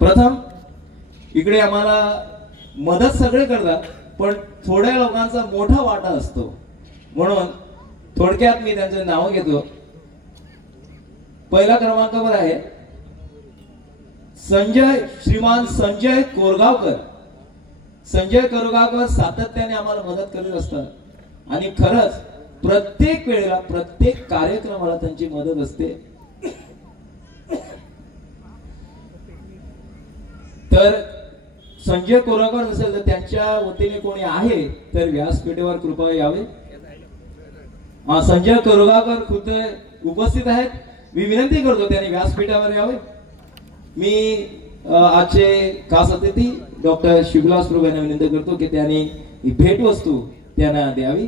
प्रथम इकडे आम्हाला मदत सगळे करतात, पण थोड्या लोकांचा मोठा वाटा असतो, म्हणून थोडक्यात मी त्यांचे नाव घेतो. पहिला क्रमांकावर आहे श्रीमान संजय कोरगावकर. संजय कोरगावकर सातत्याने आम्हाला मदत करीत असतात आणि खरंच प्रत्येक वेळेला प्रत्येक कार्यक्रमाला त्यांची मदत असते. तर संजय कोरगावकर नसेल तर त्यांच्या वतीने कोणी आहे तर व्यासपीठेवर कृपया यावे. संजय कोरगावकर खुद उपस्थित आहेत. मी विनंती करतो त्यांनी व्यासपीठावर यावे. मी आजचे खास अतिथी डॉक्टर शिवलास प्रभू यांना विनंती करतो की त्यांनी ही भेटवस्तू त्यांना द्यावी.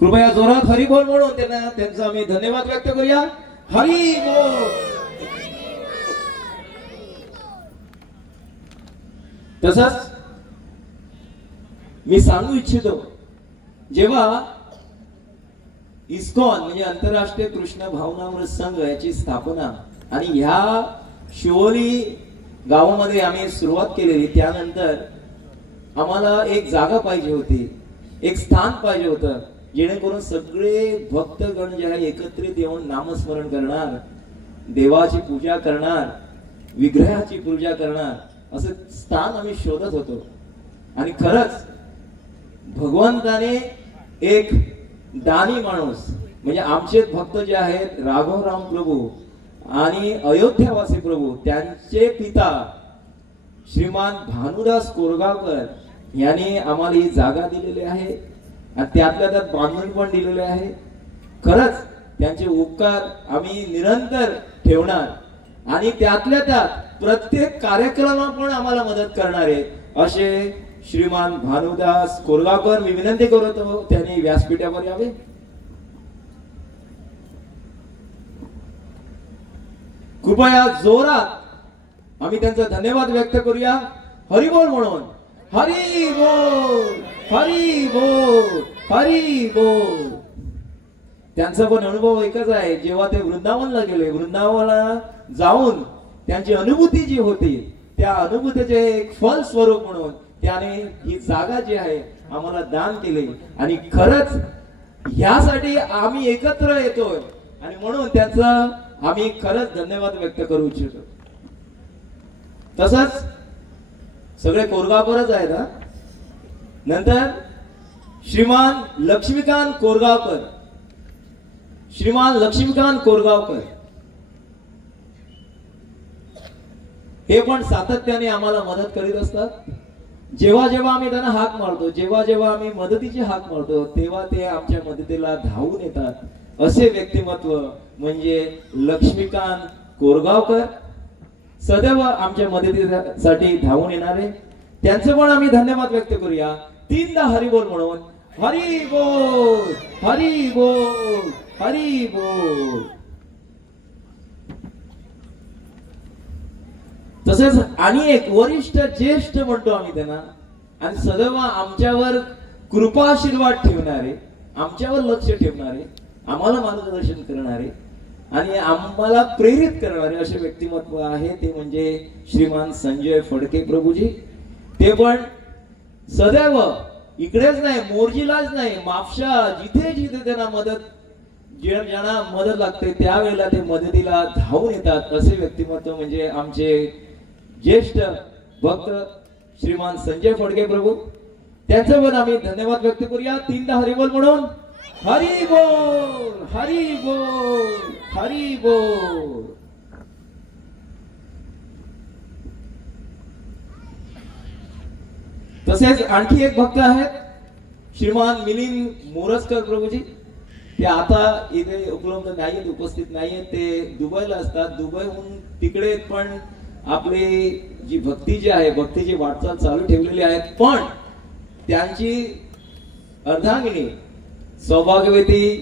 कृपया जोरात हरी बोल म्हणून त्यांचा आम्ही धन्यवाद व्यक्त करूया. हरी बोल. तसंच मी सांगू इच्छितो, जेव्हा इस्कॉन म्हणजे आंतरराष्ट्रीय कृष्ण भावनामृत संघ याची स्थापना आणि ह्या शिवोली गावामध्ये आम्ही सुरुवात केलेली, त्यानंतर आम्हाला एक जागा पाहिजे होती, एक स्थान पाहिजे होतं, जेणेकरून सगळे भक्तगण जे आहे एकत्रित येऊन नामस्मरण करणार, देवाची पूजा करणार, विग्रहाची पूजा करणार, असं स्थान आम्ही शोधत होतो. आणि खरंच भगवंताने एक दानी माणूस म्हणजे आमचे भक्त जे आहेत राघवराम प्रभू आणि अयोध्यावासी प्रभू, त्यांचे पिता श्रीमान भानुदास कोरगावकर यांनी आम्हाला ही जागा दिलेली आहे आणि त्यातल्या त्यात बांधून पण दिलेले आहे. खरंच त्यांचे उपकार आम्ही निरंतर ठेवणार आणि त्यातल्या त्यात प्रत्येक कार्यक्रमाला पण आम्हाला मदत करणारे असे श्रीमान भानुदास कोरगावकर मी विनंती करतो त्यांनी व्यासपीठावर यावे. कृपया जोरात आम्ही त्यांचा धन्यवाद व्यक्त करूया. हरी बोल म्हणून. हरी बोल, हरी बोल, हरी बोल. त्यांचा पण अनुभव एकच आहे, जेव्हा ते वृंदावनला गेले, वृंदावनला जाऊन त्यांची अनुभूती जी होती त्या अनुभूतीचे एक फल स्वरूप म्हणून त्याने ही जागा जी आहे आम्हाला दान केली आणि खरंच ह्यासाठी आम्ही एकत्र येतोय आणि म्हणून त्याचा आम्ही खरंच धन्यवाद व्यक्त करू इच्छितो. तसंच सगळे कोरगावकरच आहेत. नंतर श्रीमान लक्ष्मीकांत कोरगावकर. श्रीमान लक्ष्मीकांत कोरगावकर हे पण सातत्याने आम्हाला मदत करीत असतात. जेव्हा जेव्हा आम्ही त्यांना हाक मारतो, जेव्हा जेव्हा आम्ही मदतीची हाक मारतो, तेव्हा ते आमच्या मदतीला धावून येतात. असे व्यक्तिमत्व म्हणजे लक्ष्मीकांत कोरगावकर, सदैव आमच्या मदतीसाठी धावून येणारे. त्यांचं पण आम्ही धन्यवाद व्यक्त करूया. तीनदा हरी बोल म्हणून. हरी बोल, हरी बोल, हरी बोल. तसेच आणि एक वरिष्ठ ज्येष्ठ म्हणतो आम्ही त्यांना आणि सदैव आमच्यावर कृपाशीर्वाद ठेवणारे, आमच्यावर लक्ष ठेवणारे, आम्हाला मार्गदर्शन करणारे आणि आम्हाला प्रेरित करणारे असे व्यक्तिमत्व आहे ते म्हणजे श्रीमान संजय फडके प्रभूजी. ते पण सदैव इकडेच नाही, मोर्जीलाच नाही, मापशा जिथे जिथे त्यांना ज्यांना मदत लागते त्यावेळेला ते मदतीला धावून येतात. असे व्यक्तिमत्व म्हणजे आमचे ज्येष्ठ भक्त श्रीमान संजय फडके प्रभू. त्यांचं पण आम्ही धन्यवाद व्यक्त करूया. तीनदा हरिबोल म्हणून. हरी बोल, हरी बोल, हरी बोल. तसेच आणखी एक भक्त आहेत श्रीमान मिलिंद मोरजकर प्रभूजी. ते आता इथे उपलब्ध नाहीत, उपस्थित नाहीत, ते दुबईला असतात. दुबईहून तिकडे पण आपली जी भक्ती जी आहे, भक्तीची वाटचाल चालू ठेवलेली आहे. पण त्यांची अर्धांगिनी सौभाग्यवती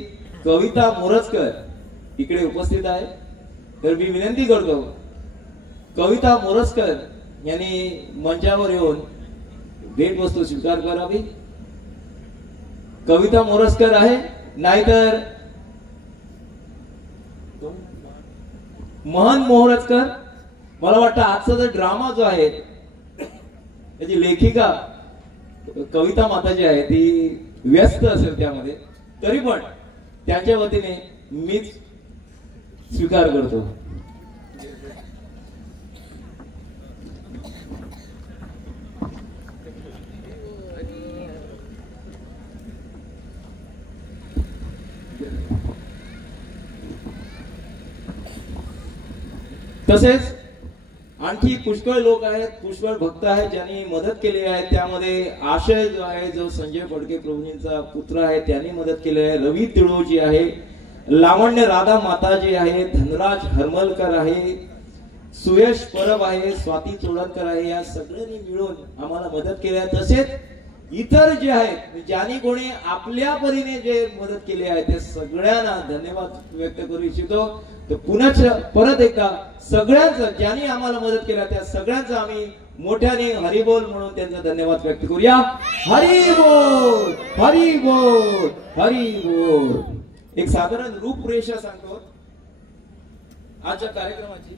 कविता मोरजकर इकडे उपस्थित आहे. तर मी विनंती करतो कविता मोरजकर यांनी मंचावर येऊन भेटवस्तू स्वीकार करावी. कविता मोरजकर आहे, नाहीतर महन मोहरजकर, मला वाटतं आजचा जो ड्रामा जो आहे त्याची लेखिका कविता माता जी आहे ती व्यस्त असेल त्यामध्ये, तरी पण त्यांच्या वतीने मीच स्वीकार करतो. तसेच आणखी पुष्कळ लोक आहेत, पुष्कळ भक्त आहेत ज्यांनी मदत केली आहे. त्यामध्ये आशय जो आहे, जो संजय फडके प्रभूंचा पुत्र आहे, त्यांनी मदत केली आहे. रवी तिळोजी आहे, लावण्य राधा माता जी आहे, धनराज हरमलकर आहे, सुयश परब आहे, स्वाती चोडणकर आहे. या सगळ्यांनी मिळून आम्हाला मदत केली आहे. तसेच इतर जे आहेत ज्यांनी कोणी आपल्या परीने जे मदत केली आहे ते सगळ्यांना धन्यवाद व्यक्त करू इच्छितो. तर पुन्हा परत एकदा सगळ्यांचं ज्यांनी आम्हाला मदत केली त्या सगळ्यांचं आम्ही मोठ्याने हरिबोल म्हणून त्यांचा धन्यवाद व्यक्त करूया. हरिबोल हरिबोल हरिबोल. एक साधारण रूपरेषा सांगतो आजच्या कार्यक्रमाची.